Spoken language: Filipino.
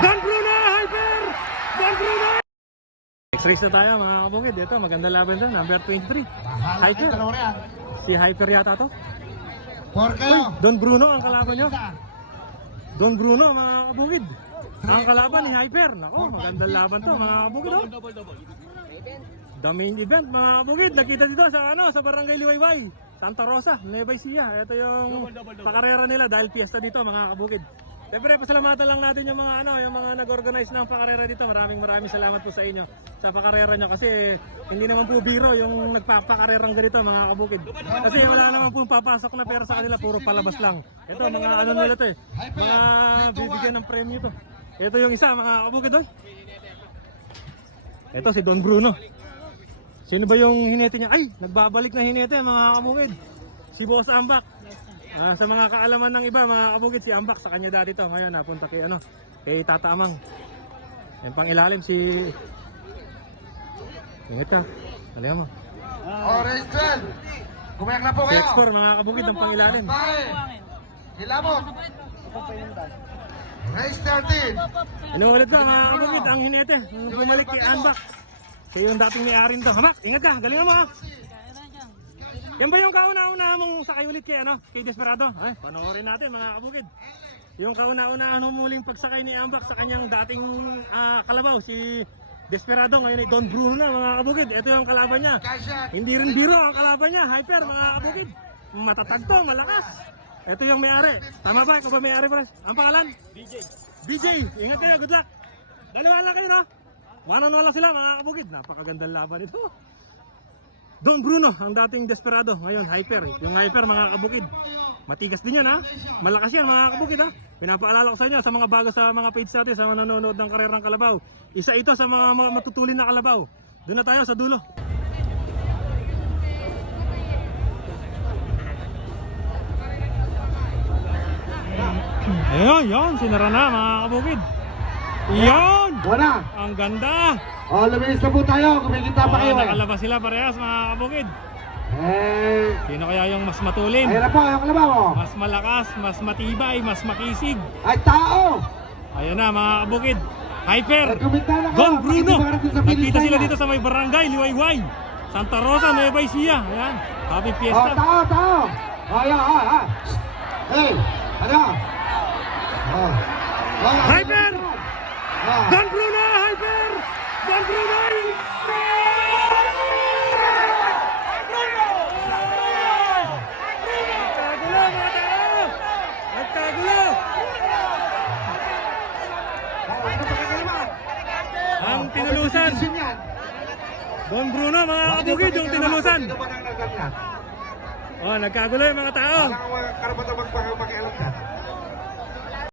Don Bruno, Hyper! Don Bruno! Next race na tayo mga kabukid. Ito, maganda laban doon. Number 23. Hyper. Si Hyper yata to. Don Bruno ang kalaban nyo. Don Bruno mga kabukid. Ang kalaban ni Hyper. Nako, magandang laban to mga kabukid. The main event mga kabukid. Nakita dito sa Barangay Liwayway, Santa Rosa, Nueva Ecija. Ito yung pakarera nila dahil fiesta dito mga kabukid. Siyempre, pasalamatan lang natin yung mga nag-organize ng pakarera dito. Maraming salamat po sa inyo sa pakarera nyo kasi hindi naman po biro yung nagpapakarerang ganito mga kabukid. Kasi wala naman po papasok na pera sa kanila, puro palabas lang. Ito mga nila to mga bibigyan ng premyo to. Ito yung isa mga kabukid doon. Ito si Don Bruno. Sino ba yung hinete niya? Ay, nagbabalik na hinete mga kabukid. Si Boss Ambak. Sa mga kaalaman ng iba mga kabukid, si Ambak sa kanya dati to. Ngayon napunta kay Tata Amang. Yung pang ilalim si ito. Alam mo. Orange 12. Kumayak na po Si kayo. Export mga kabukid ang pang ilalim. Hilabot. Race 13. Inuulit ka mga kabukid ang hinete. Nung bumalik kay Ambak. Siya yung dating may-arin to. Hamak, ingat ka. Galingan mo ha. Yan ba yung kauna-una mong sakay ulit kay Desperado? Ay, panoorin natin mga kabukid. Yung kauna-una muling pagsakay ni Ambak sa kanyang dating kalabaw, si Desperado, ngayon ay Don Bruno na mga kabukid. Ito yung kalaban niya. Hindi rin biro ang kalaban niya, Hyper mga kabukid. Matatag to, malakas. Ito yung may-ari. Tama ba? Ikaw ba may-ari pa? Ang pangalan? BJ. BJ, ingat kayo, good luck. Dalawa lang kayo no? One-on-one lang sila mga kabukid. Napakagandang laban ito. Don Bruno, ang dating Desperado, ngayon Hyper. Yung Hyper mga kabukid, matigas din yan ha. Malakas yan mga kabukid ha. Pinapaalala ko sa inyo sa mga bago sa mga page natin, sa mga nanonood ng Karerang Kalabaw. Isa ito sa mga matutulin na kalabaw. Doon na tayo sa dulo. Ayun, yun, sinara na mga kabukid. Yan! Wala. Ang ganda! Luminis na po tayo. Kumikita pa kayo. Nakalabas sila parehas mga kabukid. Sino kaya yung mas matulin? Ayun na po, yung kalabaw mo. Mas malakas, mas matibay, mas makisig. Ay, tao! Ayun na mga kabukid. Hyper! Kumita na Don Bruno! Nagkita sila niya. dito sa may barangay, Liwayway, Santa Rosa, Nueva Ecija. Ayan, happy fiesta. Tao! Ay! Hey! Ano? Hyper! Don Bruno! Hyper! Don Bruno! Nagkagulo mga tao! Nagkagulo! Ang tinulusan! Don Bruno mga kabukid yung tinulusan! Nagkagulo yung mga tao! Karapatan magpakialam ka.